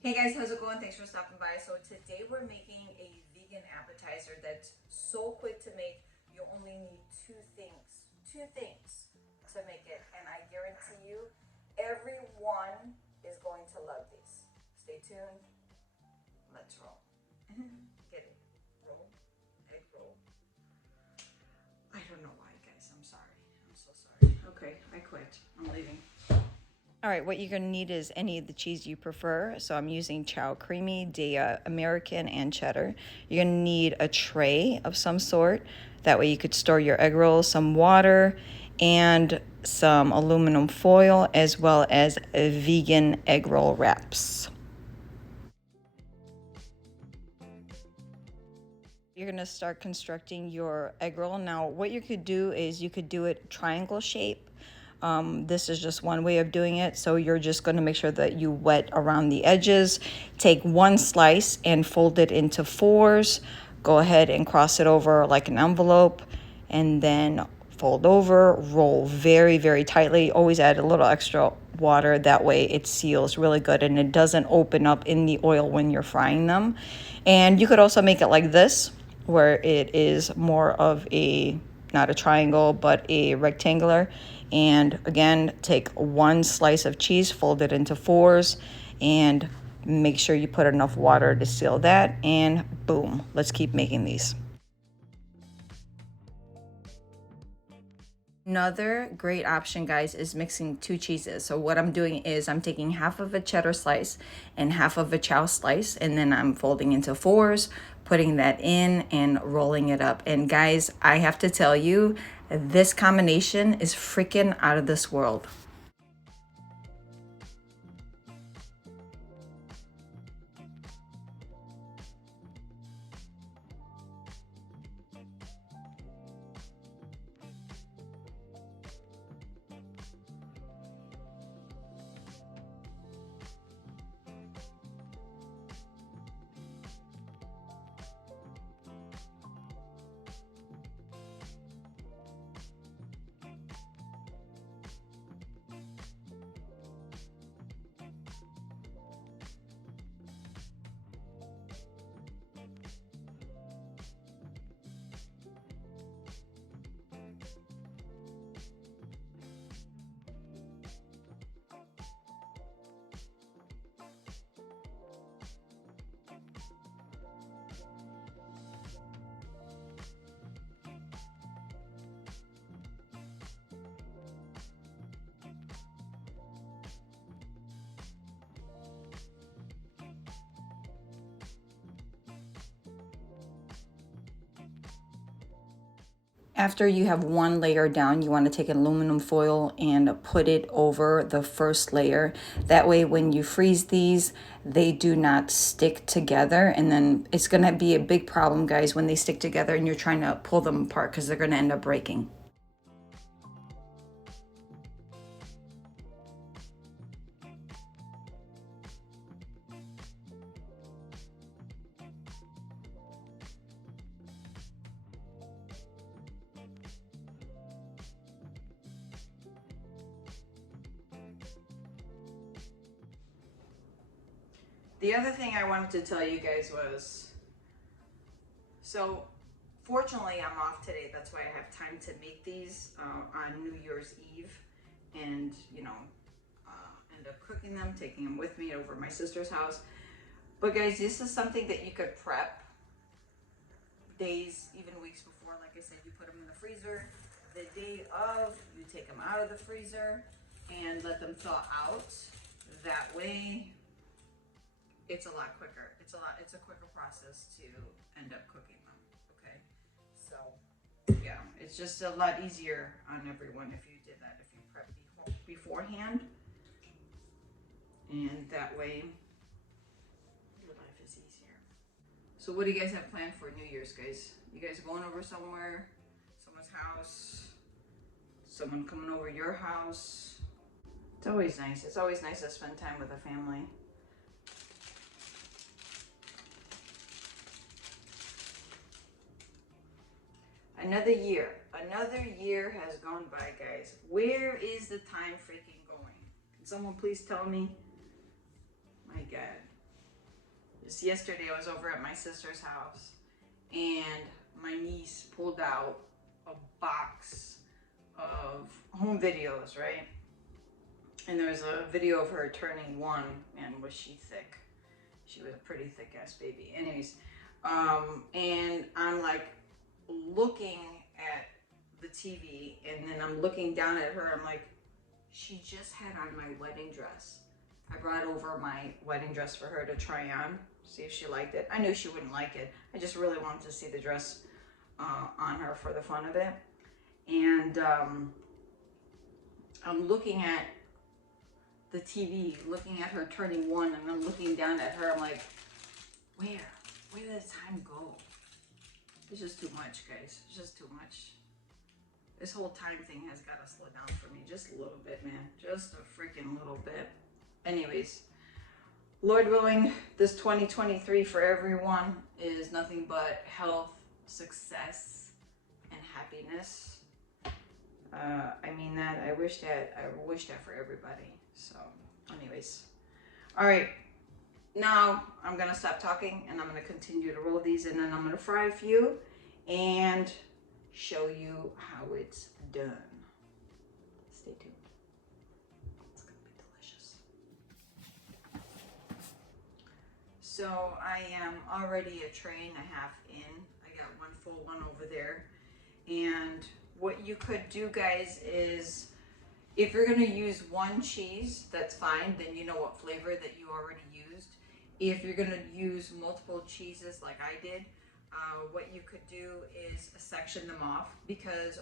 Hey guys, how's it going? Thanks for stopping by. So today we're making a vegan appetizer that's so quick to make. You only need two things to make it. And I guarantee you, everyone is going to love these. Stay tuned. Let's roll. Get it. Roll. Egg roll. I don't know why, guys. I'm sorry. I'm so sorry. Okay, I quit. I'm leaving. All right, what you're going to need is any of the cheese you prefer. So I'm using Chow Creamy, American, and cheddar. You're going to need a tray of some sort. That way you could store your egg rolls, some water, and some aluminum foil, as well as a vegan egg roll wraps. You're going to start constructing your egg roll. Now, what you could do is you could do it triangle shape. This is just one way of doing it. So you're just going to make sure that you wet around the edges. Take one slice and fold it into fours. Go ahead and cross it over like an envelope, and then fold over, roll very, very tightly. Always add a little extra water. That way it seals really good and it doesn't open up in the oil when you're frying them. And you could also make it like this, where it is more of a, not a triangle, but a rectangular. And again, take one slice of cheese, fold it into fours, and make sure you put enough water to seal that. And boom, let's keep making these. Another great option, guys, is mixing two cheeses. So what I'm doing is I'm taking half of a cheddar slice and half of a chow slice, and then I'm folding into fours, putting that in and rolling it up. And guys, I have to tell you, this combination is freaking out of this world. After you have one layer down, you want to take an aluminum foil and put it over the first layer. That way, when you freeze these, they do not stick together. And then it's going to be a big problem, guys, when they stick together and you're trying to pull them apart, because they're going to end up breaking. The other thing I wanted to tell you guys was, so fortunately I'm off today. That's why I have time to make these on New Year's Eve, and end up cooking them, taking them with me over to my sister's house. But guys, this is something that you could prep days, even weeks before. Like I said, you put them in the freezer. The day of, you take them out of the freezer and let them thaw out. That way, it's a lot quicker. It's a quicker process to end up cooking them. Okay, so yeah, it's just a lot easier on everyone if you did that. If you prep beforehand, and that way your life is easier. So what do you guys have planned for New Year's, guys? You guys going over somewhere, someone's house, someone coming over your house? It's always nice. It's always nice to spend time with a family. Another year has gone by, guys. Where is the time freaking going? Can someone please tell me? My God. This yesterday I was over at my sister's house and my niece pulled out a box of home videos, right? And there was a video of her turning 1, and was she thick. She was a pretty thick ass baby. Anyways, and I'm like looking at the TV, and then I'm looking down at her. I'm like, she just had on my wedding dress. I brought over my wedding dress for her to try on, see if she liked it. I knew she wouldn't like it. I just really wanted to see the dress on her for the fun of it. And I'm looking at the TV, looking at her turning 1, and I'm looking down at her. I'm like, where did the time go? It's just too much, guys. It's just too much. This whole time thing has got to slow down for me just a little bit, man. Just a freaking little bit. Anyways, Lord willing, this 2023 for everyone is nothing but health, success, and happiness. I mean that. I wish that for everybody. So, anyways, all right. Now I'm gonna stop talking and I'm gonna continue to roll these, and then I'm gonna fry a few and show you how it's done. Stay tuned. It's gonna be delicious. So I am already a tray and a half in. I got one full one over there. And what you could do, guys, is if you're gonna use one cheese, that's fine. Then you know what flavor that you already used. If you're gonna use multiple cheeses like I did, what you could do is section them off, because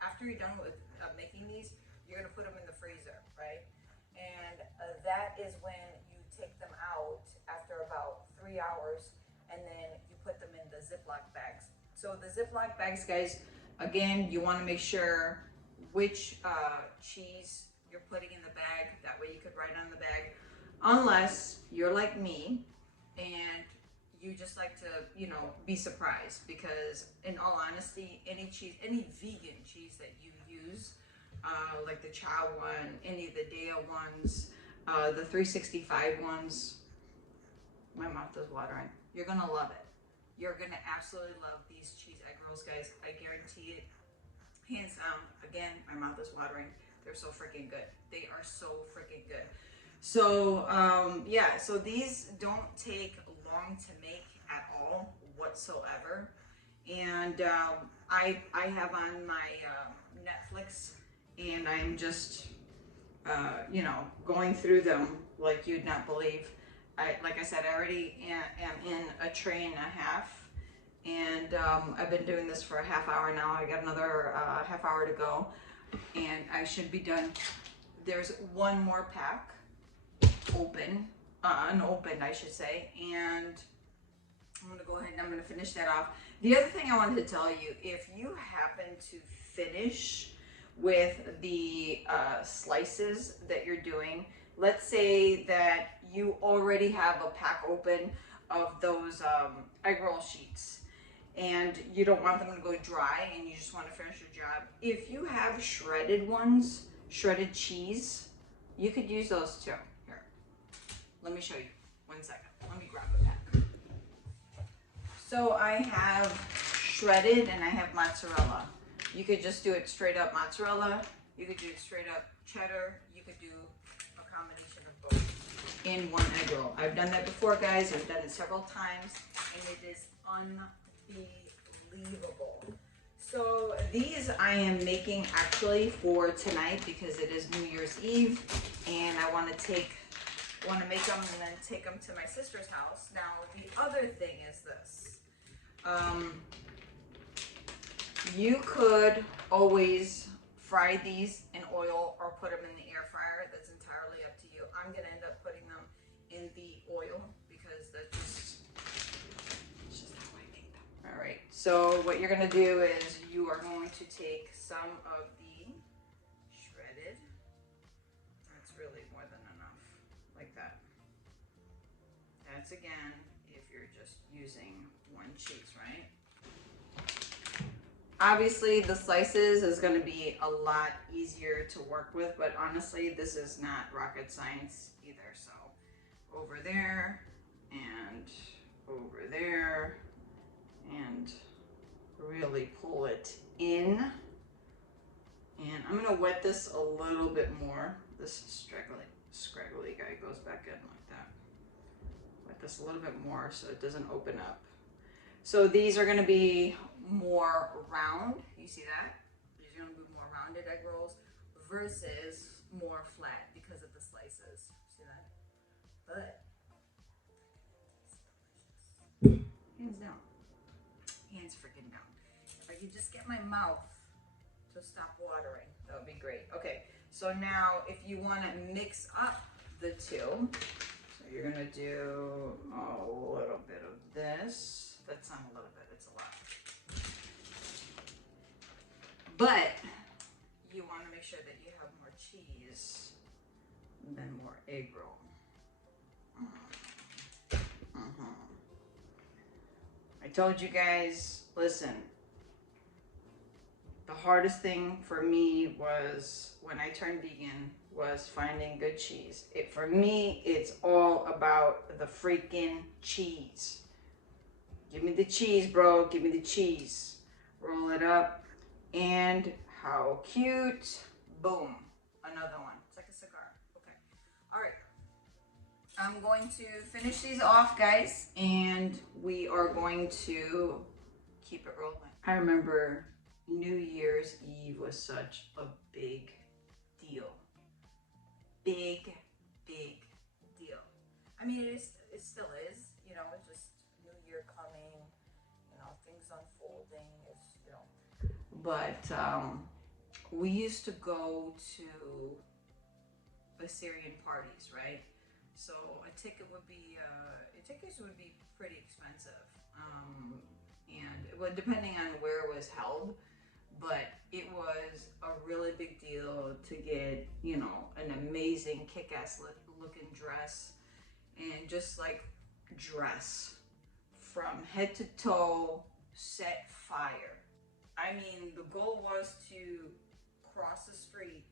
after you're done with making these, you're gonna put them in the freezer, right? And that is when you take them out after about 3 hours, and then you put them in the Ziploc bags. So the Ziploc bags, guys, again, you want to make sure which cheese you're putting in the bag. That way you could write on the bag, unless you're like me and you just like to, be surprised. Because in all honesty, any vegan cheese that you use, like the Chow one, any of the Dale ones, the 365 ones, my mouth is watering. You're gonna love it. You're gonna absolutely love these cheese egg rolls, guys. I guarantee it. Hands down. Again, my mouth is watering. They're so freaking good. They are so freaking good. So yeah, so these don't take long to make at all whatsoever. And I have on my Netflix, and I'm just going through them like you'd not believe. Like I said, I already am in a tray and a half, and I've been doing this for a half hour now. I got another half hour to go, and I should be done. There's one more pack unopened, I should say, and I'm gonna go ahead and I'm gonna finish that off. The other thing I wanted to tell you, if you happen to finish with the slices that you're doing, let's say that you already have a pack open of those egg roll sheets, and you don't want them to go dry and you just want to finish your job. If you have shredded ones, shredded cheese, you could use those too. Here, let me show you. 1 second. Let me grab a pack. So I have shredded and I have mozzarella. You could just do it straight up mozzarella. You could do it straight up cheddar. You could do a combination of both in one egg roll. I've done that before, guys. I've done it several times, and it is unbelievable. So these I am making actually for tonight because it is New Year's Eve, and I want to make them and then take them to my sister's house. Now the other thing is this. You could always fry these in oil or put them in the air fryer. That's entirely up to you. I'm gonna end up putting them in the oil because it's just how I make them. All right, so what you're gonna do is you are going to take some of the shredded. That's really more than enough, like that. That's again, if you're just using one cheese, right? Obviously the slices is going to be a lot easier to work with, but honestly this is not rocket science either, so over there and over there and really pull it in. And I'm gonna wet this a little bit more. This scraggly guy goes back in like that. Wet this a little bit more so it doesn't open up. So these are gonna be more round. You see that? These are gonna be more rounded egg rolls versus more flat because of the slices. See that? But hands down. Hands freaking down. If I could just get my mouth to stop watering, that would be great. Okay, so now if you want to mix up the two, so you're gonna do a little bit of this. That's not a little bit, it's a lot. But you want to make sure that you have more cheese than more egg roll. I told you guys, listen, the hardest thing for me was when I turned vegan was finding good cheese. For me, it's all about the freaking cheese. Give me the cheese, bro. Give me the cheese. Roll it up. And how cute. Boom. Another one. It's like a cigar. Okay. All right. I'm going to finish these off, guys, and we are going to keep it rolling. I remember New Year's Eve was such a big deal. Big, big deal. I mean, it still is, you know, it's just New Year coming, you know, things unfolding, it's, you know. But we used to go to Assyrian parties, right? So a ticket would be, tickets would be pretty expensive. And it would, depending on where it was held, but it was a really big deal to get, you know, an amazing kick-ass looking dress and just like dress from head to toe, set fire. I mean, the goal was to cross the street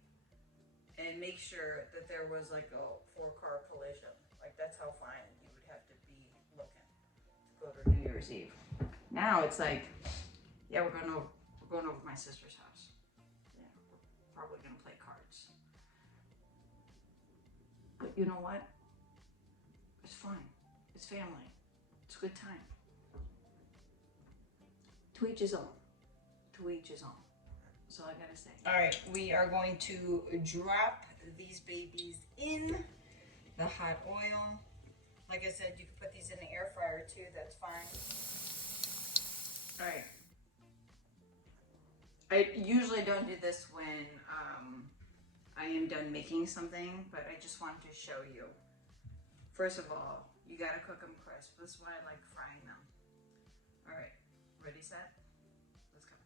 and make sure that there was like a 4-car collision. Like that's how fine you would have to be looking to go to New Year's Eve. Now it's like, yeah, we're going over to my sister's house. Yeah, we're probably gonna play cards. But you know what? It's fun. It's family. It's a good time. To each his own. To each his own. That's all I gotta say. All right, we are going to drop these babies in the hot oil. Like I said, you can put these in the air fryer too, that's fine. All right. I usually don't do this when I am done making something, but I just wanted to show you. First of all, you gotta cook them crisp. This is why I like frying them. All right, ready, set? Let's go.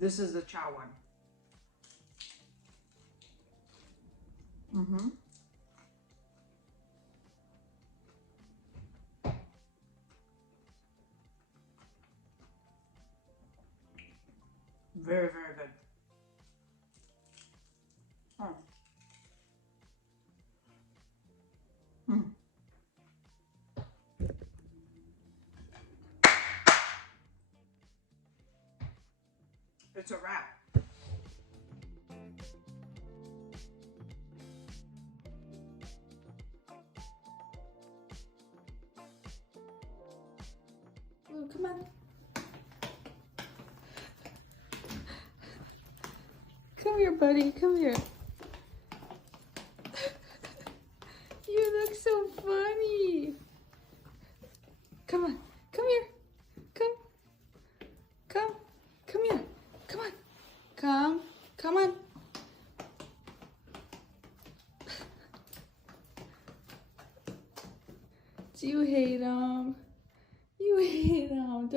This is the chow one. Very, very good. It's a wrap. Oh, come on. Come here, buddy. Come here. You look so funny. Come on. Come here. Come. Come. Come here. Come on. Come. Come on. Do you hate him? You hate him.